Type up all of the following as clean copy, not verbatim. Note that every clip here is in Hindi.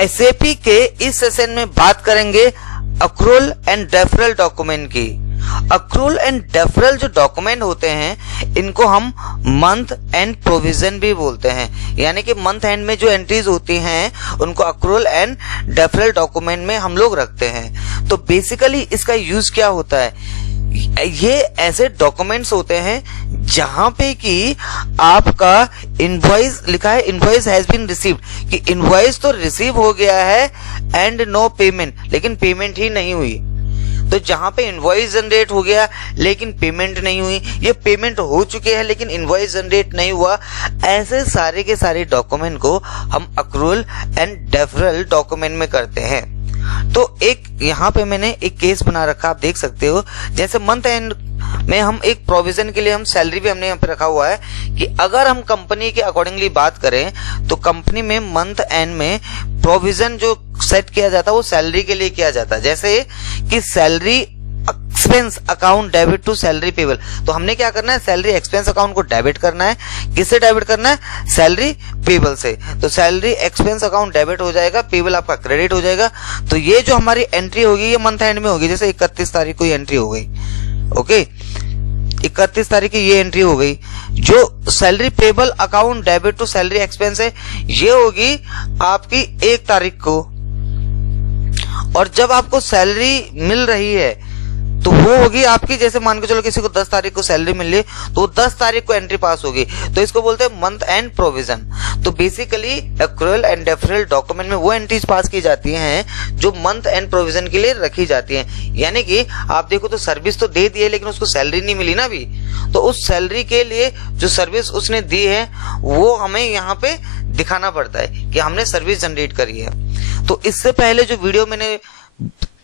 एसएपी के इस सेशन में बात करेंगे अक्रूवल एंड डेफरल डॉक्यूमेंट की। अक्रूवल एंड डेफरल जो डॉक्यूमेंट होते हैं इनको हम मंथ एंड प्रोविजन भी बोलते हैं, यानी कि मंथ एंड में जो एंट्रीज होती हैं उनको अक्रूवल एंड डेफरल डॉक्यूमेंट में हम लोग रखते हैं। तो बेसिकली इसका यूज क्या होता है, ये ऐसे डॉक्यूमेंट्स होते हैं जहां पे कि आपका इनवॉइस लिखा है, इनवॉइस हैज बीन रिसीव्ड, कि इनवॉइस तो रिसीव हो गया है एंड नो पेमेंट, लेकिन पेमेंट ही नहीं हुई। तो जहां पे इनवॉइस जनरेट हो गया लेकिन पेमेंट नहीं हुई, ये पेमेंट हो चुके हैं लेकिन इनवॉइस जनरेट नहीं हुआ, ऐसे सारे के सारे डॉक्यूमेंट को हम अक्रूवल एंड डेफरल डॉक्यूमेंट में करते हैं। तो एक यहाँ पे मैंने एक केस बना रखा, आप देख सकते हो। जैसे मंथ एंड में हम एक प्रोविजन के लिए हम सैलरी भी हमने यहाँ पे रखा हुआ है कि अगर हम कंपनी के अकॉर्डिंगली बात करें तो कंपनी में मंथ एंड में प्रोविजन जो सेट किया जाता है वो सैलरी के लिए किया जाता है। जैसे कि salary expense account debit to salary payable, तो हमने क्या करना है, सैलरी एक्सपेंस अकाउंट को डेबिट करना है। किससे डेबिट करना है, सैलरी पेबल से। तो सैलरी एक्सपेंस अकाउंट डेबिट हो जाएगा, पेबल आपका क्रेडिट हो जाएगा। तो ये जो हमारी एंट्री होगी ये मंथ एंड में होगी। जैसे 31 तारीख को ये एंट्री हो गई, ओके, 31 तारीख की ये एंट्री हो गई। जो salary payable account debit to salary expense है ये होगी आपकी 1 तारीख को, और जब आपको सैलरी मिल रही है तो वो होगी आपकी, जैसे मान के चलो किसी को 10 तारीख को सैलरी मिल रही है तो 10 तारीख को एंट्री पास होगी, तो इसको बोलते हैं मंथ एंड प्रोविजन। तो basically accrual and deferral document में वो एंट्रीज पास की जाती हैं जो मंथ एंड प्रोविजन के लिए रखी जाती हैं। यानी कि आप देखो तो सर्विस तो दे दी है लेकिन उसको सैलरी नहीं मिली ना अभी, तो उस सैलरी के लिए जो सर्विस उसने दी है वो हमें यहाँ पे दिखाना पड़ता है कि हमने सर्विस जनरेट करी है। तो इससे पहले जो वीडियो मैंने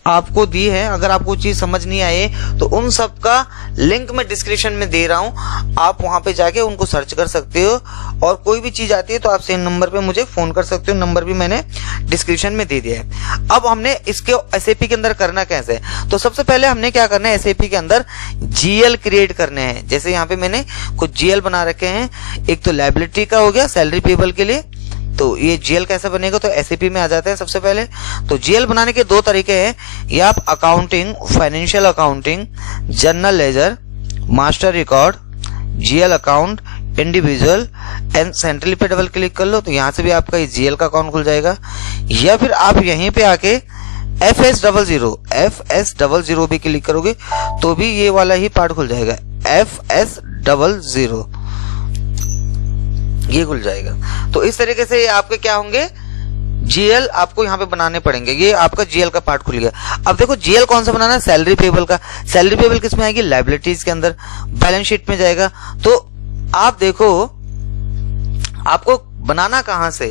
आपको दी है, अगर आपको चीज समझ नहीं आए तो उन सब का लिंक मैं डिस्क्रिप्शन में दे रहा हूं, आप वहां पे जाके उनको सर्च कर सकते हो। और कोई भी चीज आती है तो आप सेम नंबर पे मुझे फोन कर सकते हो, नंबर भी मैंने डिस्क्रिप्शन में दे दिया है। अब हमने इसके एसएपी के अंदर करना कैसे, तो सबसे पहले हमने क्या करना है, एसएपी के अंदर जीएल क्रिएट करने हैं। जैसे यहाँ पे मैंने कुछ जीएल बना रखे हैं, एक तो लायबिलिटी का हो गया सैलरी पेबल के लिए। तो ये जीएल कैसे बनेगा, तो एसएपी में आ जाते हैं सबसे पहले। तो जीएल बनाने के 2 तरीके हैं, या आप accounting, financial accounting, journal ledger, master record, GL account, individual and centrally पे डबल क्लिक कर लो तो यहाँ से भी आपका जीएल का अकाउंट खुल जाएगा। या फिर आप यहीं पे आके FS00 भी क्लिक करोगे तो भी ये वाला ही पार्ट खुल जाएगा, FS00 ये खुल जाएगा। तो इस तरीके से आपके क्या होंगे, जीएल आपको यहाँ पे बनाने पड़ेंगे। ये आपका जीएल का पार्ट खुल गया। अब देखो जीएल कौन सा बनाना है, सैलरी पेबल का। सैलरी पेबल किस में आएगी, लायबिलिटीज के अंदर, बैलेंस शीट में जाएगा। तो आप देखो आपको बनाना कहां से,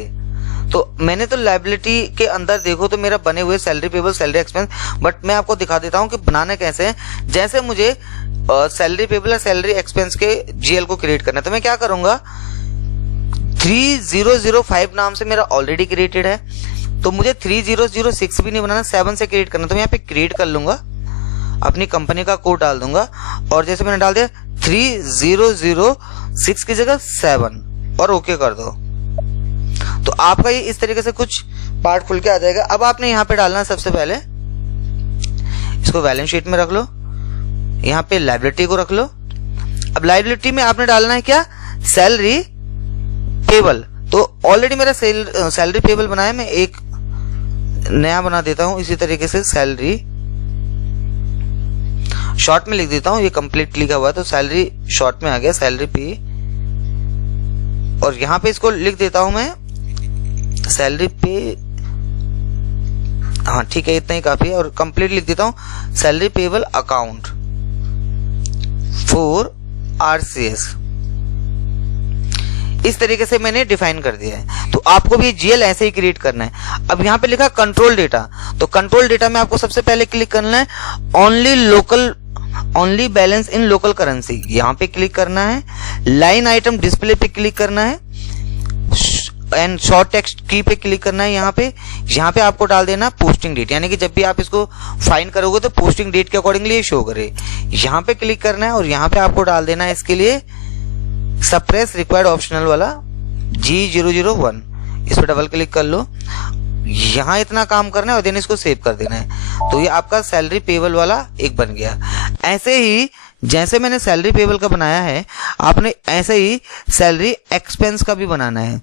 तो मैंने तो लायबिलिटी के अंदर देखो तो मेरा बने हुए salary payable, salary expense, but मैं आपको दिखा देता हूं कि बनाने कैसे है। जैसे मुझे सैलरी पेबल या सैलरी एक्सपेंस के जीएल को क्रिएट करना है तो मैं क्या करूंगा, 3005 नाम से मेरा ऑलरेडी क्रिएटेड है, तो मुझे 3006 भी नहीं बनाना, 7 से क्रिएट करना। तो मैं यहाँ पे क्रिएट कर लूंगा, अपनी कंपनी का कोड डाल दूंगा, और जैसे मैंने डाल दिया 3006 की जगह 7 और ओके कर दो, तो आपका ये इस तरीके से कुछ पार्ट खुल के आ जाएगा। अब आपने यहाँ पे डालना है, सबसे पहले इसको बैलेंस शीट में रख लो, यहाँ पे लायबिलिटी को रख लो। अब लायबिलिटी में आपने डालना है क्या, सैलरी पेबल। तो ऑलरेडी मेरा सैलरी पेबल बनाया, मैं एक नया बना देता हूं इसी तरीके से, सैलरी शॉर्ट में लिख देता हूं, ये कंप्लीट लिखा हुआ है तो सैलरी शॉर्ट में आ गया, सैलरी पे। और यहां पे इसको लिख देता हूं मैं सैलरी पे, हाँ ठीक है इतना ही काफी है। और कंप्लीट लिख देता हूं salary payable account for RCS। इस तरीके से मैंने डिफाइन कर दिया है। तो आपको भी जीएल ऐसे ही क्रिएट करना है। अब यहाँ पे लिखा कंट्रोल डेटा, तो कंट्रोल डेटा में आपको सबसे पहले क्लिक करना है ओनली बैलेंस इन लोकल करेंसी, यहाँ पे क्लिक करना है। लाइन आइटम डिस्प्ले पे क्लिक करना है एंड शॉर्ट टेक्स्ट की पे क्लिक करना है। यहाँ पे आपको डाल देना पोस्टिंग डेट, यानी कि जब भी आप इसको फाइंड करोगे तो पोस्टिंग डेट के अकॉर्डिंगली ये शो करे। यहाँ पे क्लिक करना है और यहाँ पे आपको डाल देना है इसके लिए सप्रेस रिक्वायर्ड ऑप्शनल वाला G001, इस पर डबल क्लिक कर लो। यहाँ इतना काम करना है और देन इसको सेव कर देना है। तो ये आपका सैलरी पेबल वाला एक बन गया। ऐसे ही जैसे मैंने सैलरी पेबल का बनाया है, आपने ऐसे ही सैलरी एक्सपेंस का भी बनाना है।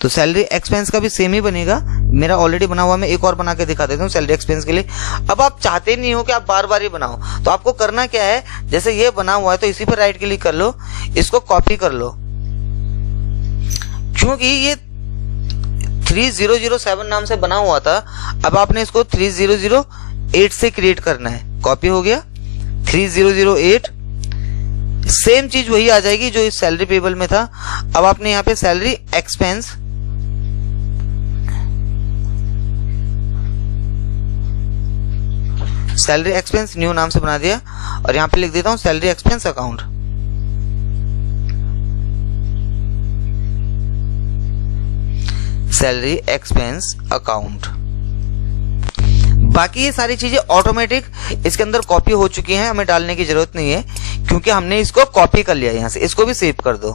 तो सैलरी एक्सपेंस का भी सेम ही बनेगा। मेरा ऑलरेडी बना हुआ, मैं एक और बना के दिखा देता हूँ सैलरी एक्सपेंस के लिए। अब आप चाहते नहीं हो कि आप बार बार ही बनाओ, तो आपको करना क्या है, जैसे ये बना हुआ है तो इसी पर राइट क्लिक कर लो, इसको कॉपी कर लो। क्योंकि ये 3007 नाम से बना हुआ था, अब आपने इसको 3008 से क्रिएट करना है। कॉपी हो गया 3008, सेम चीज वही आ जाएगी जो इस सैलरी पेबल में था। अब आपने यहाँ पे salary expense, salary expense new नाम से बना दिया और यहाँ पे लिख देता हूं salary expense account. Salary expense account. बाकी ये सारी चीजें ऑटोमेटिक इसके अंदर कॉपी हो चुकी हैं, हमें डालने की जरूरत नहीं है क्योंकि हमने इसको कॉपी कर लिया। यहां से इसको भी सेव कर दो।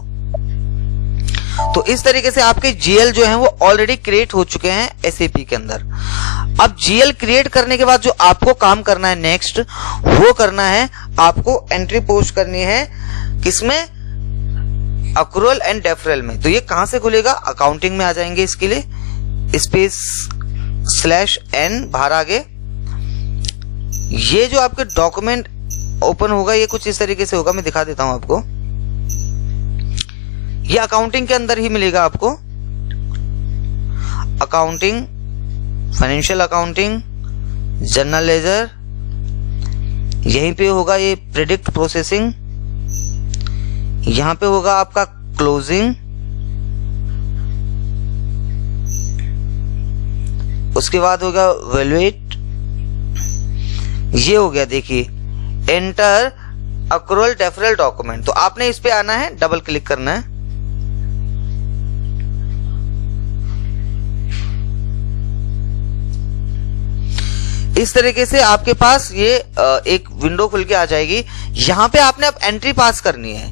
तो इस तरीके से आपके जीएल जो हैं वो ऑलरेडी क्रिएट हो चुके हैं एसएपी के अंदर। अब जीएल क्रिएट करने के बाद जो आपको काम करना है नेक्स्ट, वो करना है आपको एंट्री पोस्ट करनी है किसमें, अक्रूवल एंड डेफरल में। तो ये कहां से खुलेगा, अकाउंटिंग में आ जाएंगे। इसके लिए स्पेस /n बाहर आगे, ये जो आपके डॉक्यूमेंट ओपन होगा ये कुछ इस तरीके से होगा, मैं दिखा देता हूं आपको। ये अकाउंटिंग के अंदर ही मिलेगा आपको, accounting, financial accounting, journal ledger, यहीं पे होगा ये प्रेडिक्ट प्रोसेसिंग, यहां पे होगा आपका क्लोजिंग, उसके बाद होगा वैल्यूएट, ये हो गया देखिए एंटर अक्रूवल डेफरल डॉक्यूमेंट। तो आपने इस पे आना है, डबल क्लिक करना है। इस तरीके से आपके पास ये एक विंडो खुल के आ जाएगी। यहां पे आपने अब एंट्री पास करनी है,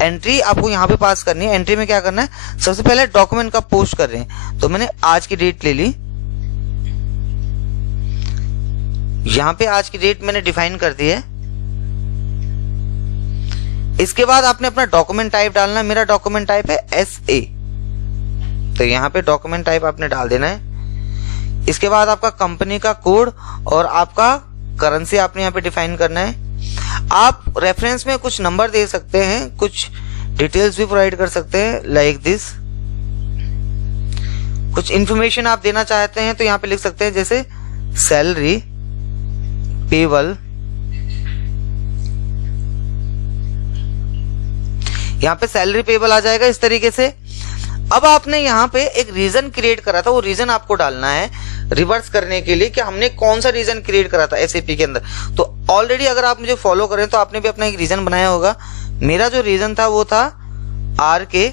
एंट्री आपको यहां पे पास करनी है। एंट्री में क्या करना है, सबसे पहले डॉक्यूमेंट का पोस्ट कर रहे हैं, तो मैंने आज की डेट ले ली, यहां पे आज की डेट मैंने डिफाइन कर दी है। इसके बाद आपने अपना डॉक्यूमेंट टाइप डालना है। मेरा डॉक्यूमेंट टाइप है SA, तो यहां पे डॉक्यूमेंट टाइप आपने डाल देना है। इसके बाद आपका कंपनी का कोड और आपका करेंसी आपने यहाँ पे डिफाइन करना है। आप रेफरेंस में कुछ नंबर दे सकते हैं, कुछ डिटेल्स भी प्रोवाइड कर सकते हैं लाइक दिस। कुछ इंफॉर्मेशन आप देना चाहते हैं तो यहाँ पे लिख सकते हैं, जैसे सैलरी पेबल, यहाँ पे सैलरी पेबल आ जाएगा इस तरीके से। अब आपने यहाँ पे एक रीजन क्रिएट करा था, वो रीजन आपको डालना है रिवर्स करने के लिए कि हमने कौन सा रीजन क्रिएट करा था एसएपी के अंदर। तो ऑलरेडी अगर आप मुझे फॉलो करें तो आपने भी अपना एक रीजन बनाया होगा। मेरा जो रीजन था वो था RK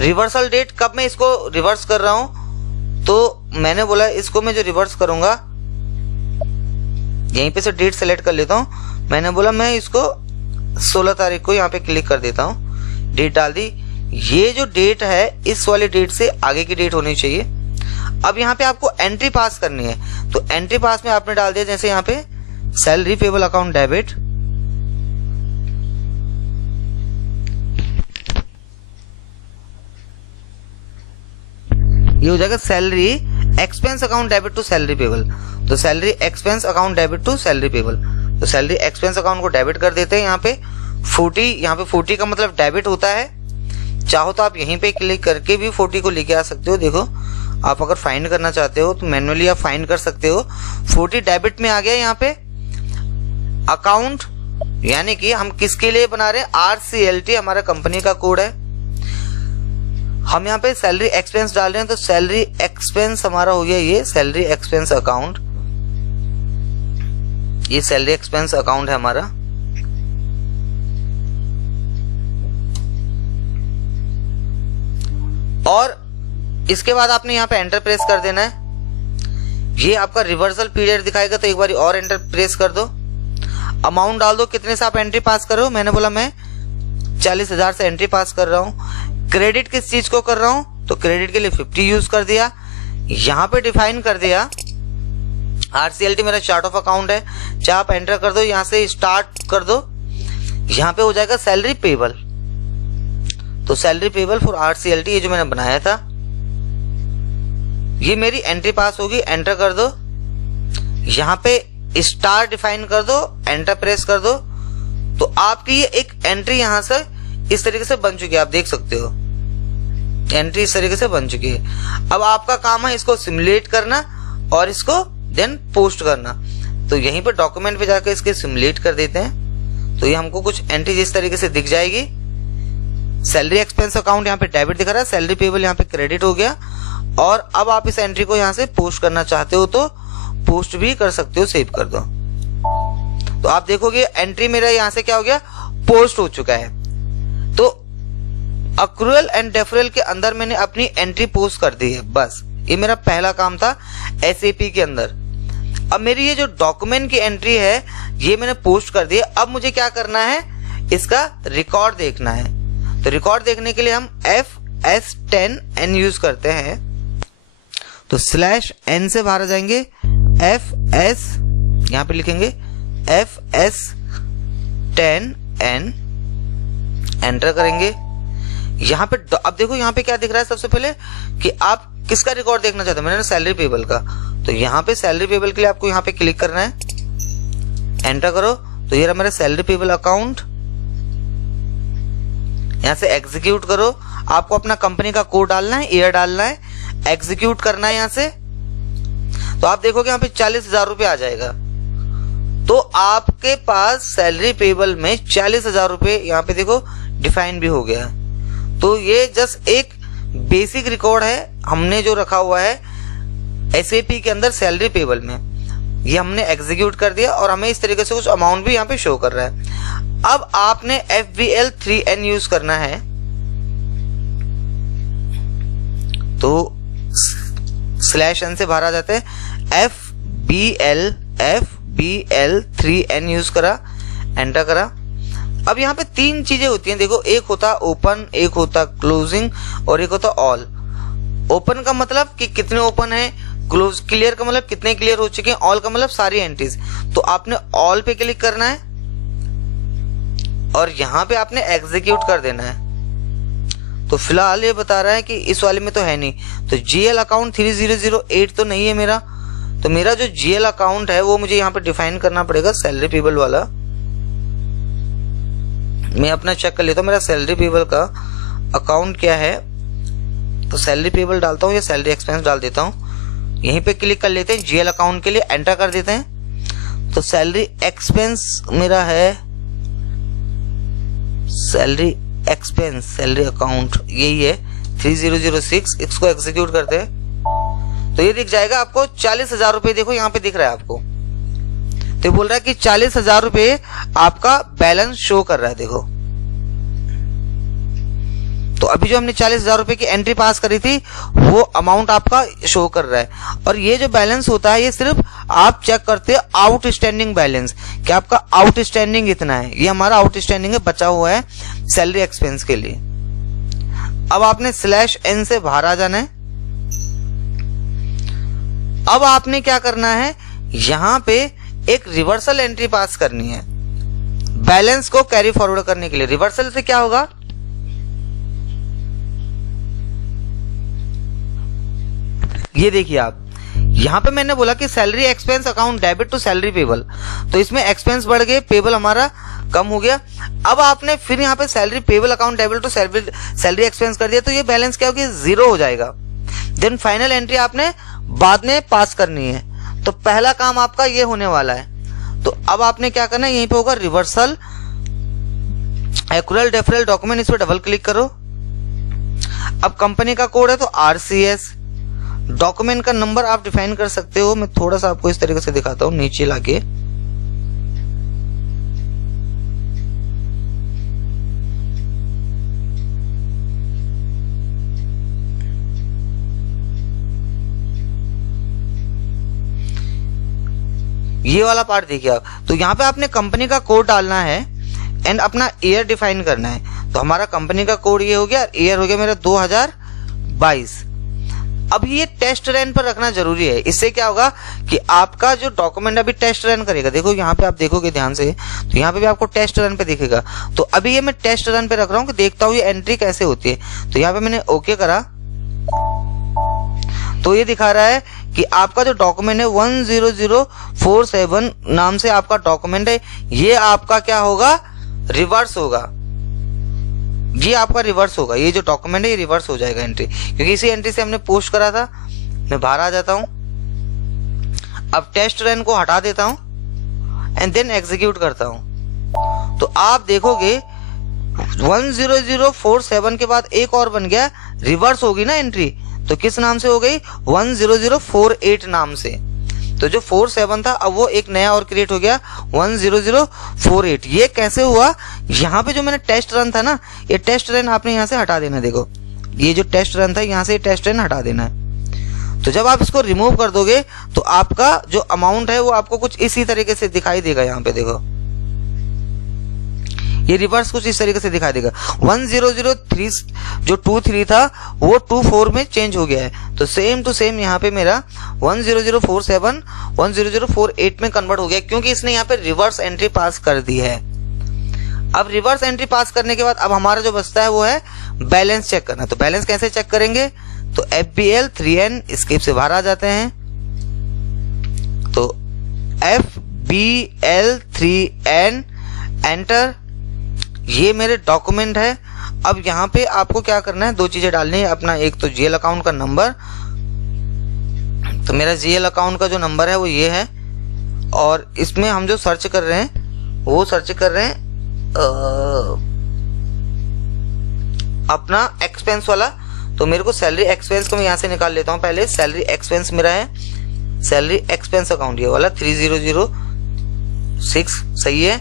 रिवर्सल डेट। कब मैं इसको रिवर्स कर रहा हूं, तो मैंने बोला इसको मैं जो रिवर्स करूंगा, यहीं पे से डेट सेलेक्ट कर लेता हूं। मैंने बोला मैं इसको 16 तारीख को यहाँ पे क्लिक कर देता हूं, डेट डाल दी। ये जो डेट है इस वाली डेट से आगे की डेट होनी चाहिए। अब यहाँ पे आपको एंट्री पास करनी है, तो एंट्री पास में आपने डाल दिया, जैसे यहाँ पे सैलरी पेबल अकाउंट डेबिट, ये हो जाएगा salary expense account debit to salary payable. तो salary expense account debit to salary payable, तो सैलरी एक्सपेंस अकाउंट को डेबिट कर देते हैं। यहाँ पे 40, यहाँ पे 40 का मतलब डेबिट होता है। चाहो तो आप यहीं पे क्लिक करके भी 40 को लेके आ सकते हो। देखो आप अगर फाइंड करना चाहते हो तो मैन्युअली आप फाइंड कर सकते हो। 40 डेबिट में आ गया यहाँ पे अकाउंट, यानी कि हम किसके लिए बना रहे हैं, RCLT हमारा कंपनी का कोड है। हम यहाँ पे सैलरी एक्सपेंस डाल रहे हैं, तो सैलरी एक्सपेंस हमारा हो गया ये सैलरी एक्सपेंस अकाउंट, ये सैलरी एक्सपेंस अकाउंट है हमारा। और इसके बाद आपने यहाँ पे एंटर प्रेस कर देना है। ये आपका रिवर्सल पीरियड दिखाएगा, तो एक बार और एंटर प्रेस कर दो। अमाउंट डाल दो, कितने से आप एंट्री पास कर रहे हो। मैंने बोला मैं 40,000 से एंट्री पास कर रहा हूँ। क्रेडिट किस चीज को कर रहा हूँ, तो क्रेडिट के लिए 50 यूज कर दिया। यहाँ पे डिफाइन कर दिया RCLT मेरा चार्ट ऑफ अकाउंट है, चाहे आप एंटर कर दो, यहाँ से स्टार्ट कर दो, यहाँ पे हो जाएगा सैलरी पेबल। तो सैलरी पेबल फॉर RCLT ये जो मैंने बनाया था, ये मेरी एंट्री पास होगी, एंटर कर दो, यहाँ पे स्टार डिफाइन कर दो, एंटर प्रेस कर दो, तो आपकी ये एक एंट्री यहां से इस तरीके से बन चुकी है, आप देख सकते हो एंट्री इस तरीके से बन चुकी है। अब आपका काम है इसको सिमुलेट करना और इसको देन पोस्ट करना। तो यहीं पर डॉक्यूमेंट पे जाकर इसके सिमुलेट कर देते हैं, तो ये हमको कुछ एंट्री इस तरीके से दिख जाएगी। सैलरी एक्सपेंस अकाउंट यहाँ पे डेबिट दिख रहा है, सैलरी पेबल यहाँ पे क्रेडिट हो गया। और अब आप इस एंट्री को यहाँ से पोस्ट करना चाहते हो तो पोस्ट भी कर सकते हो, सेव कर दो। तो आप देखोगे एंट्री मेरा यहाँ से क्या हो गया, पोस्ट हो चुका है। तो अक्रूअल एंड डेफरल के अंदर मैंने अपनी एंट्री पोस्ट कर दी है, बस ये मेरा पहला काम था SAP के अंदर। अब मेरी ये जो डॉक्यूमेंट की एंट्री है ये मैंने पोस्ट कर दी है। अब मुझे क्या करना है, इसका रिकॉर्ड देखना है। तो रिकॉर्ड देखने के लिए हम FS10N यूज करते हैं। तो /N से बाहर आ जाएंगे, FS यहां पे लिखेंगे FS10N, एंटर करेंगे। यहां पे अब देखो यहाँ पे क्या दिख रहा है, सबसे पहले कि आप किसका रिकॉर्ड देखना चाहते हैं, मैंने सैलरी पेबल का। तो यहाँ पे सैलरी पेबल के लिए आपको यहाँ पे क्लिक करना है, एंटर करो। तो ये रहा मेरा सैलरी पेबल अकाउंट, यहां से एग्जीक्यूट करो। आपको अपना कंपनी का कोड डालना है, ईयर डालना है, एग्जीक्यूट करना है यहाँ से। तो आप देखोगे यहाँ पे 40,000 रुपये आ जाएगा। तो आपके पास सैलरी पेबल में 40,000 रुपये यहाँ पे देखो डिफाइन भी हो गया। तो ये जस्ट एक बेसिक रिकॉर्ड है हमने जो रखा हुआ है SAP के अंदर सैलरी पेबल में, ये हमने एग्जीक्यूट कर दिया और हमें इस तरीके से कुछ अमाउंट भी यहाँ पे शो कर रहा है। अब आपने FBL3N यूज करना है। तो /N से बाहर आ जाते हैं, FBL3N यूज करा, एंटर करा। अब यहाँ पे 3 चीजें होती हैं, देखो एक होता ओपन, एक होता क्लोजिंग और एक होता ऑल। ओपन का मतलब कि कितने ओपन है, क्लोज क्लियर का मतलब कितने क्लियर हो चुके हैं, ऑल का मतलब सारी एंट्रीज। तो आपने ऑल पे क्लिक करना है और यहाँ पे आपने एग्जीक्यूट कर देना है। तो फिलहाल ये बता रहा है कि इस वाले में तो है नहीं। तो GL अकाउंट 3008 तो नहीं है मेरा। तो मेरा जो GL अकाउंट है वो मुझे यहाँ पे डिफाइन करना पड़ेगा, सैलरी पेबल वाला। मैं अपना चेक कर लेता हूँ मेरा सैलरी पेबल का अकाउंट क्या है। तो सैलरी पेबल डालता हूँ या सैलरी एक्सपेंस डाल देता हूँ, यहीं पे क्लिक कर लेते हैं। GL अकाउंट के लिए एंटर कर देते हैं। तो सैलरी एक्सपेंस मेरा है, सैलरी एक्सपेंस सैलरी अकाउंट यही है 3006। इसको एग्जीक्यूट करते हैं तो ये दिख जाएगा आपको 40,000 रुपये। देखो यहाँ पे दिख रहा है आपको, तो बोल रहा है कि 40,000 रुपये आपका बैलेंस शो कर रहा है। देखो तो अभी जो हमने 40,000 रुपये की एंट्री पास करी थी वो अमाउंट आपका शो कर रहा है। और ये जो बैलेंस होता है ये सिर्फ आप चेक करते हैं आउटस्टैंडिंग बैलेंस, कि आपका आउटस्टैंडिंग इतना है। ये हमारा आउटस्टैंडिंग है, बचा हुआ है सैलरी एक्सपेंस के लिए। अब आपने /N से बाहर आ जाना है। अब आपने क्या करना है, यहां पे एक रिवर्सल एंट्री पास करनी है बैलेंस को कैरी फॉरवर्ड करने के लिए। रिवर्सल से क्या होगा, ये देखिए आप यहां पे मैंने बोला कि salary expense account debit to salary payable, तो इसमें एक्सपेंस बढ़ गए, पेबल हमारा कम हो गया। अब आपने फिर यहाँ पे salary payable account debit to salary expense कर दिया, तो ये बैलेंस क्या होगी, 0 हो जाएगा। देन फाइनल एंट्री आपने बाद में पास करनी है। तो पहला काम आपका ये होने वाला है। तो अब आपने क्या करना है, यहीं पे होगा रिवर्सल एक्रूअल डेफरल डॉक्यूमेंट, इस पर डबल क्लिक करो। अब कंपनी का कोड है तो RCS, डॉक्यूमेंट का नंबर आप डिफाइन कर सकते हो। मैं थोड़ा सा आपको इस तरीके से दिखाता हूं, नीचे लाके। ये वाला पार्ट देखिए आप। तो यहाँ पे आपने कंपनी का कोड डालना है एंड अपना ईयर डिफाइन करना है। तो हमारा कंपनी का कोड ये हो गया, ईयर हो गया मेरा 2022। अब ये टेस्ट रन पर रखना जरूरी है। इससे क्या होगा कि आपका जो डॉक्यूमेंट अभी टेस्ट रन करेगा, देखो यहाँ पे आप देखोगे ध्यान से तो यहाँ पे भी आपको टेस्ट रन पे दिखेगा। तो अभी ये मैं टेस्ट रन पे रख रहा हूँ कि देखता हूँ ये एंट्री कैसे होती है। तो यहाँ पे मैंने ओके करा तो ये दिखा रहा है कि आपका जो डॉक्यूमेंट है 10047 नाम से आपका डॉक्यूमेंट है, ये आपका क्या होगा, रिवर्स होगा। ये आपका रिवर्स होगा, ये जो डॉक्यूमेंट है ये रिवर्स हो जाएगा एंट्री, क्योंकि इसी एंट्री से हमने पोस्ट करा था। मैं बाहर आ जाता हूं, अब टेस्ट रन को हटा देता हूं एंड देन एग्जीक्यूट करता हूं। तो आप देखोगे 10047 के बाद एक और बन गया, रिवर्स होगी ना एंट्री, तो किस नाम से हो गई, 10048 नाम से। तो जो 47 था अब वो एक नया और क्रिएट हो गया 10048। ये कैसे हुआ, यहाँ पे जो मैंने टेस्ट रन था ना, ये टेस्ट रन आपने यहाँ से हटा देना। देखो ये जो टेस्ट रन था यहाँ से टेस्ट रन हटा देना है। तो जब आप इसको रिमूव कर दोगे तो आपका जो अमाउंट है वो आपको कुछ इसी तरीके से दिखाई देगा। यहाँ पे देखो ये रिवर्स कुछ इस तरीके से दिखाई देगा। 1003 जो 23 था वो 24 में चेंज हो गया है। तो सेम टू सेम यहाँ पे मेरा 10047 10048 में कन्वर्ट हो गया, क्योंकि इसने यहाँ पे रिवर्स एंट्री पास कर दी है। अब रिवर्स एंट्री पास करने के बाद अब हमारा जो बचता है वो है बैलेंस चेक करना। तो बैलेंस कैसे चेक करेंगे, तो FBL 3N स्केप से बाहर आ जाते हैं। तो FBL 3N एंटर, ये मेरे डॉक्यूमेंट है। अब यहाँ पे आपको क्या करना है, दो चीजें डालनी है अपना, एक तो GL अकाउंट का नंबर। तो मेरा GL अकाउंट का जो नंबर है वो ये है, और इसमें हम जो सर्च कर रहे हैं वो सर्च कर रहे हैं अपना एक्सपेंस वाला। तो मेरे को सैलरी एक्सपेंस को मैं यहाँ से निकाल लेता हूँ। पहले सैलरी एक्सपेंस मेरा है, सैलरी एक्सपेंस अकाउंट ये वाला 3006 सही है।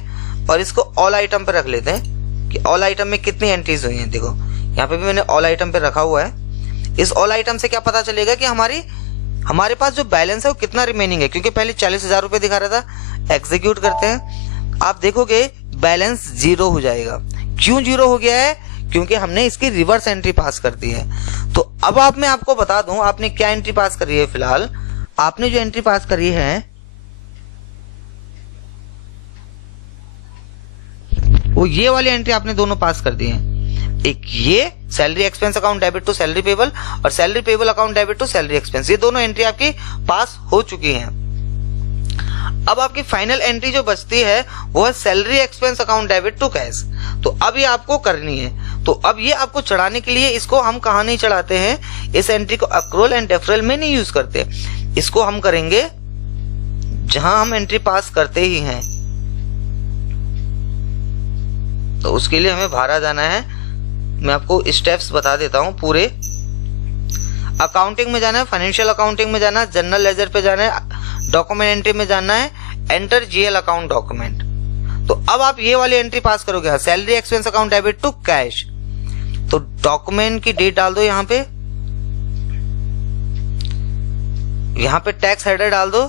और इसको ऑल आइटम पे रख लेते हैं कि ऑल आइटम में कितनी एंट्रीज हुई हैं। देखो यहाँ पे भी मैंने ऑल आइटम पे रखा हुआ है। इस ऑल आइटम से क्या पता चलेगा कि हमारे पास जो बैलेंस है वो कितना रिमेनिंग है, क्योंकि पहले 40,000 रुपए दिखा रहा था। एग्जीक्यूट करते हैं, आप देखोगे बैलेंस 0 हो जाएगा। क्यों 0 हो गया है, क्योंकि हमने इसकी रिवर्स एंट्री पास कर दी है। तो अब मैं आपको बता दूं आपने क्या एंट्री पास करी है। फिलहाल आपने जो एंट्री पास करी है वो ये वाली एंट्री आपने दोनों पास कर दी है। एक ये salary expense account debit to salary payable और salary payable account debit to salary expense, ये दोनों एंट्री आपकी पास हो चुकी हैं। अब आपकी फाइनल एंट्री जो बचती है वो है salary expense account debit to cash. तो अब ये आपको करनी है। तो अब ये आपको चढ़ाने के लिए इसको हम कहाँ नहीं चढ़ाते हैं, इस एंट्री को अक्रूवल एंड डेफरल में नहीं यूज करते। इसको हम करेंगे जहां हम एंट्री पास करते ही हैं। तो उसके लिए हमें बाहर जाना है। मैं आपको स्टेप्स बता देता हूं पूरे। अकाउंटिंग में जाना है, फाइनेंशियल अकाउंटिंग में जाना है, जनरल लेजर पे जाना है, डॉक्यूमेंट एंट्री में जाना है, एंटर GL अकाउंट डॉक्यूमेंट। तो अब आप ये वाली एंट्री पास करोगे, salary expense account debit to cash. तो डॉक्यूमेंट की डेट डाल दो, यहाँ पे टैक्स हेडर डाल दो,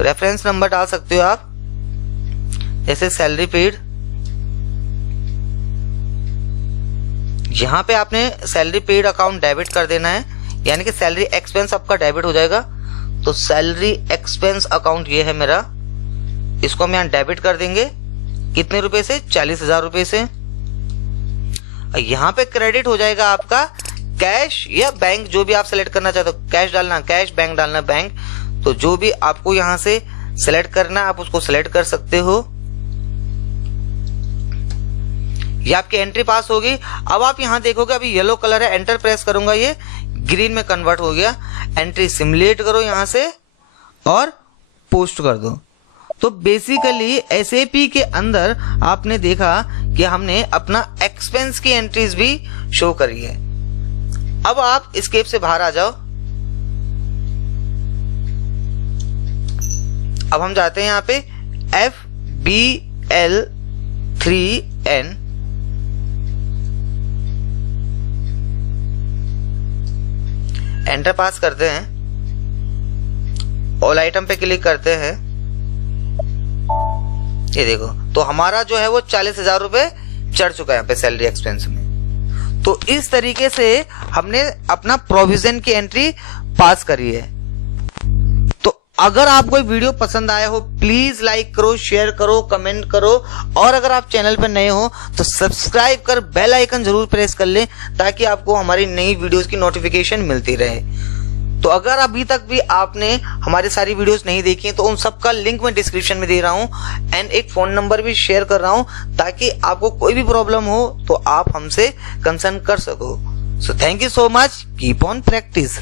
रेफरेंस नंबर डाल सकते हो आप, जैसे सैलरी पेड। यहां पे आपने सैलरी पेड अकाउंट डेबिट कर देना है, यानी कि सैलरी एक्सपेंस आपका डेबिट हो जाएगा। तो सैलरी एक्सपेंस अकाउंट ये है मेरा, इसको हम यहां डेबिट कर देंगे। कितने रुपए से, 40,000 रुपए से। यहां पे क्रेडिट हो जाएगा आपका कैश या बैंक, जो भी आप सेलेक्ट करना चाहते हो। कैश डालना कैश, बैंक डालना बैंक। तो जो भी आपको यहां से सेलेक्ट करना आप उसको सेलेक्ट कर सकते हो। ये आपकी एंट्री पास होगी। अब आप यहां देखोगे अभी येलो कलर है, एंटर प्रेस करूंगा ये ग्रीन में कन्वर्ट हो गया। एंट्री सिमुलेट करो यहां से और पोस्ट कर दो। तो बेसिकली SAP के अंदर आपने देखा कि हमने अपना एक्सपेंस की एंट्रीज भी शो करी है। अब आप स्केप से बाहर आ जाओ। अब हम जाते हैं यहाँ पे FBL 3N, एंटर पास करते हैं, ऑल आइटम पे क्लिक करते हैं। ये देखो, तो हमारा जो है वो 40,000 रुपए चढ़ चुका है यहाँ पे सैलरी एक्सपेंस में। तो इस तरीके से हमने अपना प्रोविजन की एंट्री पास करी है। तो अगर आपको ये वीडियो पसंद आया हो प्लीज लाइक करो, शेयर करो, कमेंट करो, और अगर आप चैनल पर नए हो तो सब्सक्राइब कर बेल आइकन जरूर प्रेस कर लें ताकि आपको हमारी नई वीडियोस की नोटिफिकेशन मिलती रहे। तो अगर अभी तक भी आपने हमारी सारी वीडियोस नहीं देखी हैं तो उन सब का लिंक मैं डिस्क्रिप्शन में दे रहा हूं एंड एक फोन नंबर भी शेयर कर रहा हूं ताकि आपको कोई भी प्रॉब्लम हो तो आप हमसे कंसर्न कर सको। So thank you so much, keep on practice.